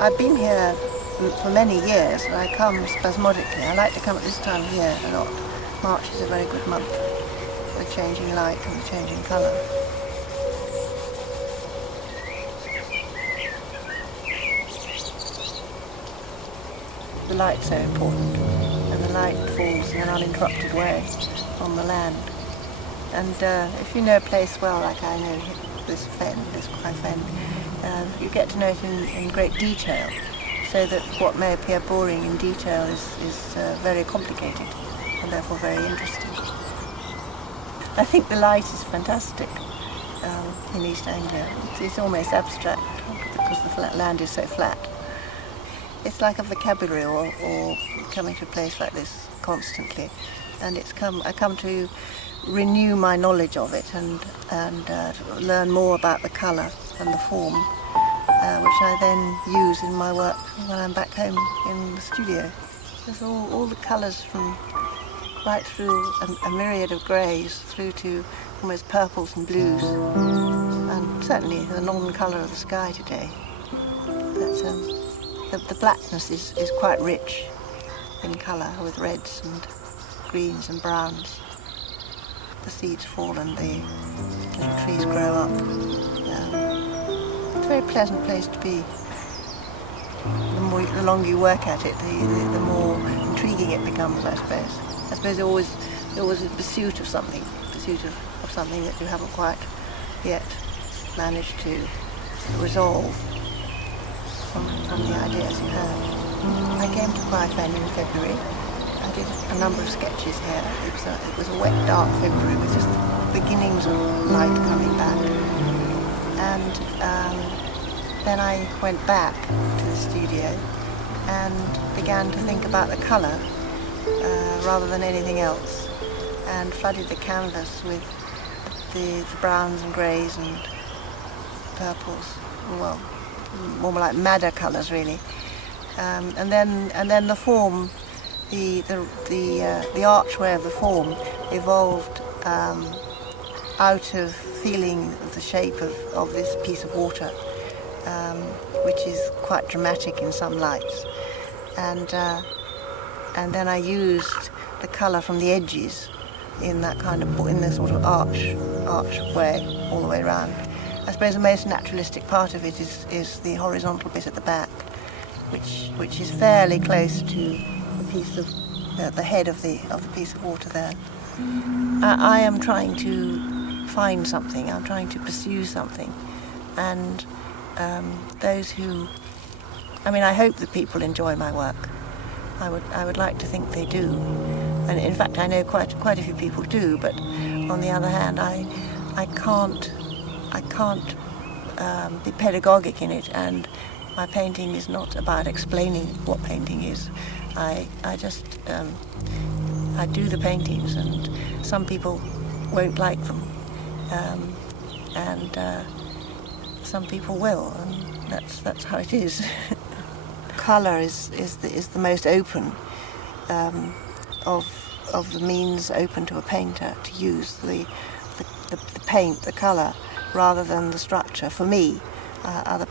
I've been here for many years, and I come spasmodically. I like to come at this time of year a lot. March is a very good month for the changing light and the changing colour. The light's so important, and the light falls in an uninterrupted way on the land. And if you know a place well, like I know this Fen, this Quy Fen, you get to know it in great detail, so that what may appear boring in detail is very complicated and therefore very interesting. I think the light is fantastic in East Anglia. It's almost abstract because the land is so flat. It's like a vocabulary or coming to a place like this constantly, and I come to renew my knowledge of it and learn more about the colour and the form, which I then use in my work when I'm back home in the studio. There's all the colours from right through a myriad of greys through to almost purples and blues, and certainly the non-colour of the sky today. But the blackness is quite rich in colour, with reds and greens and browns. The seeds fall and the little trees grow up. It's a very pleasant place to be. The longer you work at it, the more intriguing it becomes, I suppose. I suppose there always a pursuit of something that you haven't quite yet managed to resolve from the ideas you have. I came to Quy Fen in February. I did a number of sketches here. It was a wet, dark February with just the beginnings of light coming back. And then I went back to the studio and began to think about the colour rather than anything else, and flooded the canvas with the browns and greys and purples, well, more like madder colours really. And then the form, the archway of the form evolved out of feeling the shape of this piece of water, which is quite dramatic in some lights. And then I used the colour from the edges in that kind of, in this sort of arch way all the way around. I suppose the most naturalistic part of it is the horizontal bit at the back, which is fairly close to a piece of the head of the piece of water there. I am trying to find something. I'm trying to pursue something, and those who, I hope that people enjoy my work. I would like to think they do, and in fact I know quite a few people do. But on the other hand, I can't be pedagogic in it, and my painting is not about explaining what painting is. I just I do the paintings, and some people won't like them, and some people will, and that's how it is. Colour is the most open of the means open to a painter to use the paint, the colour, rather than the structure. For me, other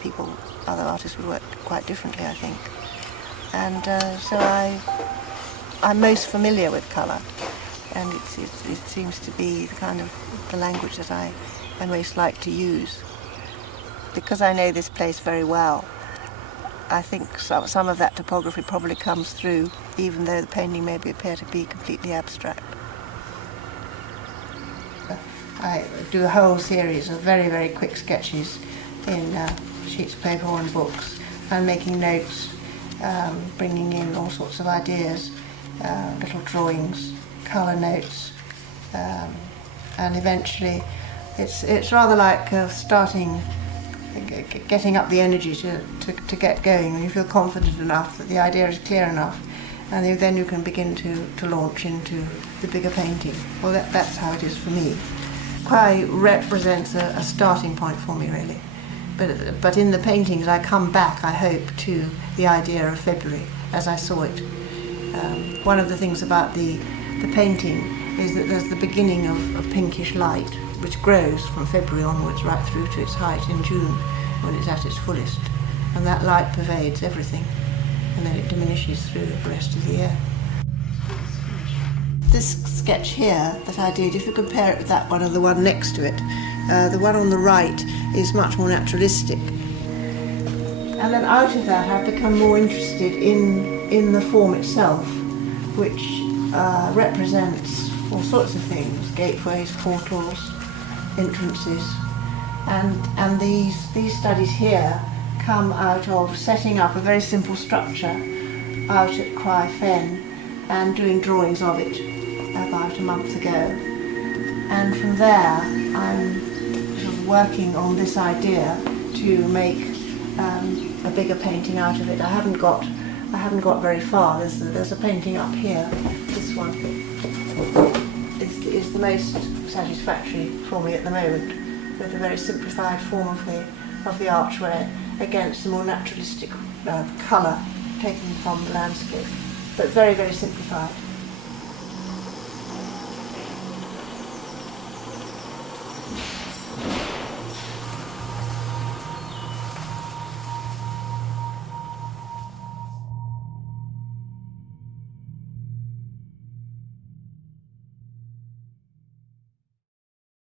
artists would work quite differently, I think. And so I'm most familiar with colour, and it seems to be the kind of the language that I most like to use. Because I know this place very well, I think some of that topography probably comes through, even though the painting may appear to be completely abstract. I do a whole series of very, very quick sketches in sheets of paper or in books, and making notes, bringing in all sorts of ideas, little drawings, colour notes, and eventually it's rather like getting up the energy to get going. When you feel confident enough that the idea is clear enough, and then you can begin to launch into the bigger painting. Well, that's how it is for me. Quy represents a starting point for me, really. But in the paintings I come back, I hope, to the idea of February as I saw it. One of the things about the the painting is that there's the beginning of pinkish light, which grows from February onwards right through to its height in June, when it's at its fullest. And that light pervades everything, and then it diminishes through the rest of the year. This sketch here that I did, if you compare it with that one and the one next to it, the one on the right is much more naturalistic. And then out of that I've become more interested in the form itself, which represents all sorts of things: gateways, portals, entrances. And these studies here come out of setting up a very simple structure out at Quy Fen and doing drawings of it about a month ago. And from there I'm sort of working on this idea to make a bigger painting out of it. I haven't got very far. There's a painting up here. This one is the most satisfactory for me at the moment, with a very simplified form of the archway against the more naturalistic colour taken from the landscape, but very, very simplified.